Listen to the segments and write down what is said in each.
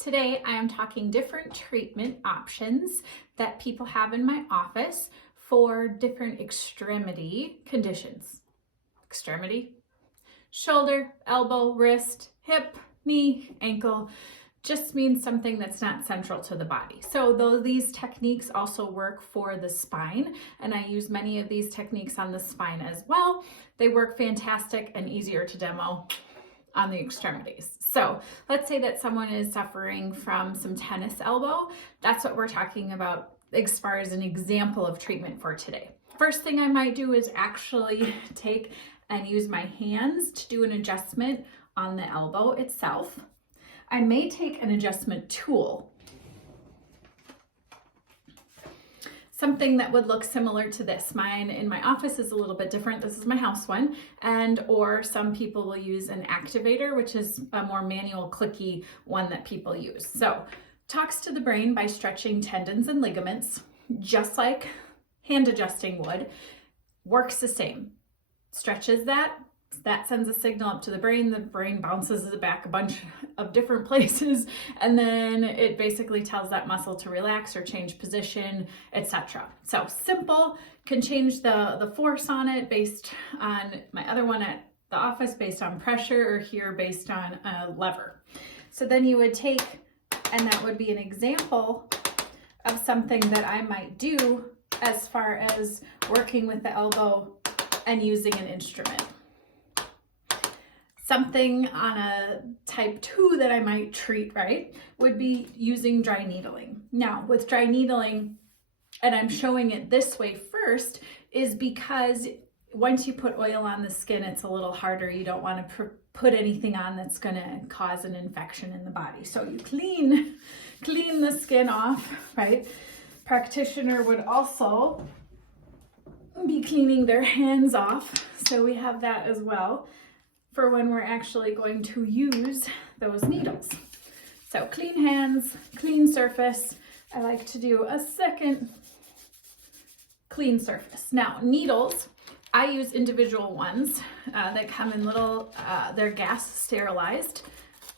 Today, I am talking different treatment options that people have in my office for different extremity conditions. Extremity, shoulder, elbow, wrist, hip, knee, ankle, just means something that's not central to the body. So though these techniques also work for the spine, and I use many of these techniques on the spine as well, they work fantastic and easier to demo on the extremities. So let's say that someone is suffering from some tennis elbow. That's what we're talking about as far as an example of treatment for today. First thing I might do is actually take and use my hands to do an adjustment on the elbow itself. I may take an adjustment tool, something that would look similar to this. Mine in my office is a little bit different. This is my house one, or some people will use an activator, which is a more manual clicky one that people use. So talks to the brain by stretching tendons and ligaments, just like hand adjusting would. Works the same. Stretches that sends a signal up to the brain bounces it back a bunch of different places, and then it basically tells that muscle to relax or change position, etc. So simple, can change the force on it based on my other one at the office based on pressure, or here based on a lever. So then you would take, and that would be an example of something that I might do as far as working with the elbow and using an instrument. Something on a type 2 that I might treat, right, would be using dry needling. Now, with dry needling, and I'm showing it this way first, is because once you put oil on the skin, it's a little harder. You don't want to put anything on that's going to cause an infection in the body. So you clean the skin off, right? Practitioner would also be cleaning their hands off. So we have that as well for when we're actually going to use those needles. So clean hands, clean surface. I like to do a second clean surface. Now needles, I use individual ones that come in little, they're gas sterilized.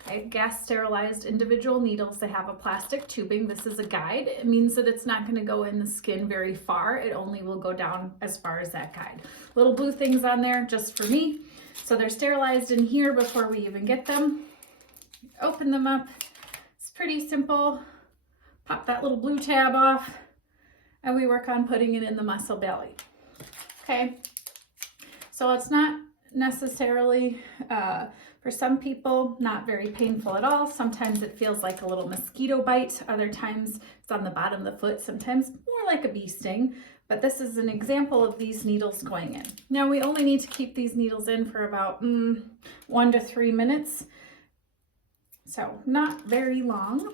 Okay, gas sterilized individual needles. They have a plastic tubing. This is a guide. It means that it's not going to go in the skin very far. It only will go down as far as that guide. Little blue things on there just for me. So they're sterilized in here before we even get them. Open them up. It's pretty simple. Pop that little blue tab off, and we work on putting it in the muscle belly. Okay, so it's not necessarily, for some people, not very painful at all. Sometimes it feels like a little mosquito bite. Other times it's on the bottom of the foot. Sometimes more like a bee sting. But this is an example of these needles going in. Now we only need to keep these needles in for about 1 to 3 minutes. So not very long.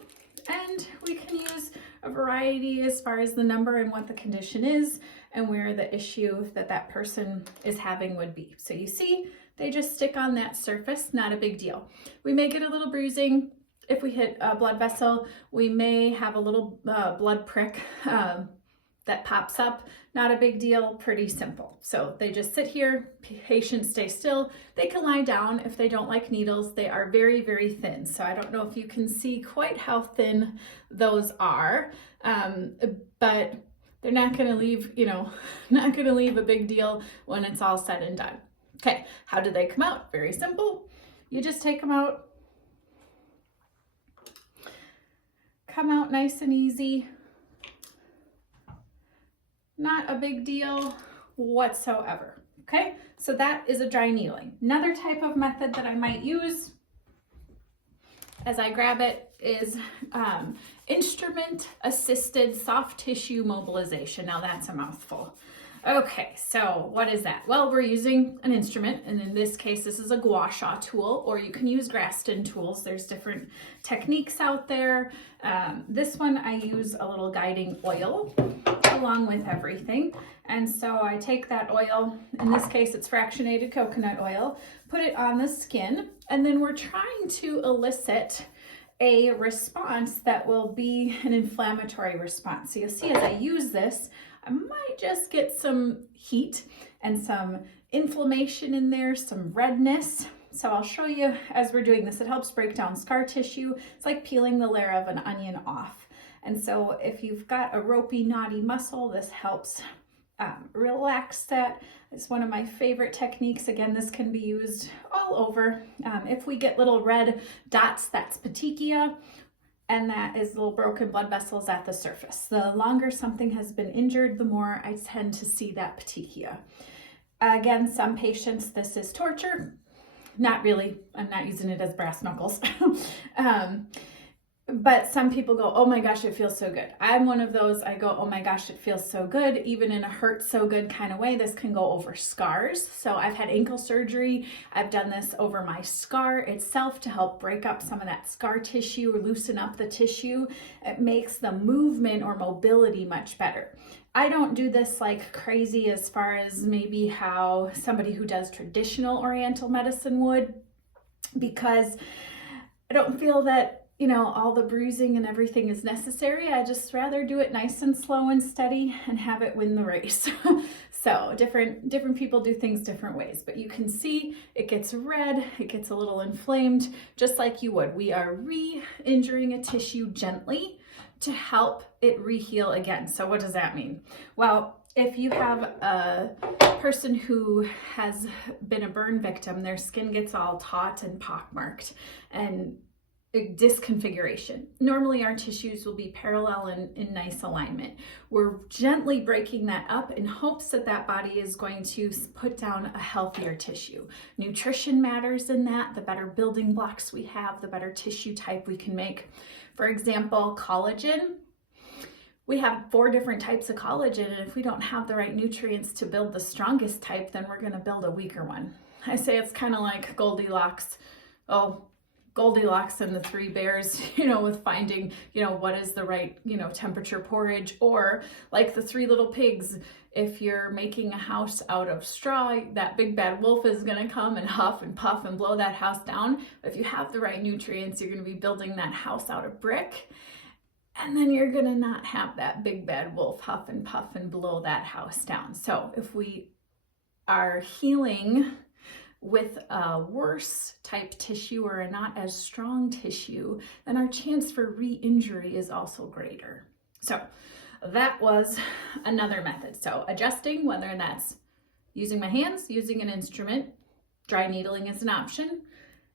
And we can use a variety as far as the number and what the condition is and where the issue that person is having would be. So you see, they just stick on that surface, not a big deal. We may get a little bruising. If we hit a blood vessel, we may have a little blood prick that pops up. Not a big deal, pretty simple. So they just sit here, patients stay still. They can lie down if they don't like needles. They are very, very thin. So I don't know if you can see quite how thin those are, but they're not gonna leave, not gonna leave a big deal when it's all said and done. Okay, how do they come out? Very simple. You just take them out. Come out nice and easy. Not a big deal whatsoever. Okay, so that is a dry needling. Another type of method that I might use as I grab it is instrument assisted soft tissue mobilization. Now that's a mouthful. Okay, so what is that? Well, we're using an instrument, and in this case, this is a gua sha tool, or you can use Graston tools. There's different techniques out there. This one, I use a little guiding oil along with everything. And so I take that oil, in this case, it's fractionated coconut oil, put it on the skin, and then we're trying to elicit a response that will be an inflammatory response. So you'll see as I use this, I might just get some heat and some inflammation in there, some redness. So I'll show you as we're doing this. It helps break down scar tissue. It's like peeling the layer of an onion off. And so if you've got a ropey, knotty muscle, this helps relax that. It's one of my favorite techniques. Again, this can be used all over. If we get little red dots, that's petechia, and that is little broken blood vessels at the surface. The longer something has been injured, the more I tend to see that petechia. Again, some patients, this is torture. Not really, I'm not using it as brass knuckles. But some people go, oh my gosh, it feels so good. I'm one of those, I go, oh my gosh, it feels so good. Even in a hurt so good kind of way, this can go over scars. So I've had ankle surgery. I've done this over my scar itself to help break up some of that scar tissue or loosen up the tissue. It makes the movement or mobility much better. I don't do this like crazy as far as maybe how somebody who does traditional Oriental medicine would, because I don't feel that all the bruising and everything is necessary. I just rather do it nice and slow and steady and have it win the race. So different people do things different ways, but you can see it gets red, it gets a little inflamed, just like you would. We are re-injuring a tissue gently to help it re-heal again. So what does that mean? Well, if you have a person who has been a burn victim, their skin gets all taut and pockmarked and disconfiguration. Normally our tissues will be parallel and in nice alignment. We're gently breaking that up in hopes that that body is going to put down a healthier tissue. Nutrition matters in that. The better building blocks we have, the better tissue type we can make. For example, collagen. We have 4 different types of collagen, and if we don't have the right nutrients to build the strongest type, then we're going to build a weaker one. I say it's kind of like Goldilocks. Goldilocks and the 3 bears, with finding, what is the right, temperature porridge, or like the 3 little pigs. If you're making a house out of straw, that big bad wolf is going to come and huff and puff and blow that house down. But if you have the right nutrients, you're going to be building that house out of brick. And then you're going to not have that big bad wolf huff and puff and blow that house down. So if we are healing with a worse type tissue or a not as strong tissue, then our chance for re-injury is also greater. So that was another method. So adjusting, whether that's using my hands, using an instrument, dry needling is an option.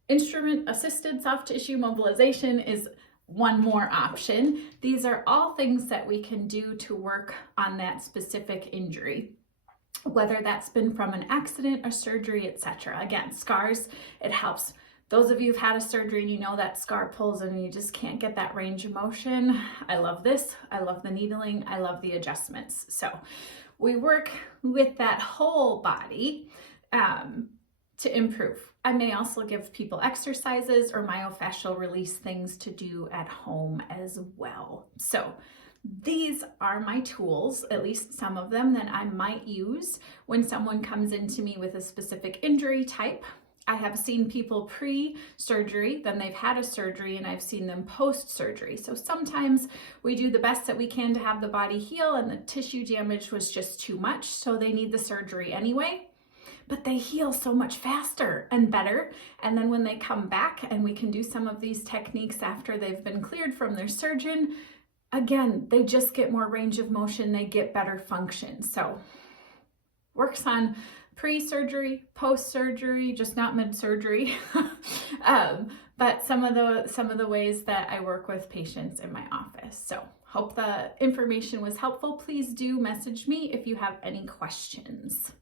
Instrument assisted soft tissue mobilization is one more option. These are all things that we can do to work on that specific injury, whether that's been from an accident, a surgery, etc. Again, scars, it helps. Those of you who've had a surgery and you know that scar pulls and you just can't get that range of motion. I love this. I love the needling. I love the adjustments. So we work with that whole body to improve. I may also give people exercises or myofascial release things to do at home as well. So these are my tools, at least some of them, that I might use when someone comes into me with a specific injury type. I have seen people pre-surgery, then they've had a surgery, and I've seen them post-surgery. So sometimes we do the best that we can to have the body heal and the tissue damage was just too much, so they need the surgery anyway. But they heal so much faster and better. And then when they come back and we can do some of these techniques after they've been cleared from their surgeon, again, they just get more range of motion, they get better function. So works on pre-surgery, post-surgery, just not mid-surgery. But some of the ways that I work with patients in my office. So hope the information was helpful. Please do message me if you have any questions.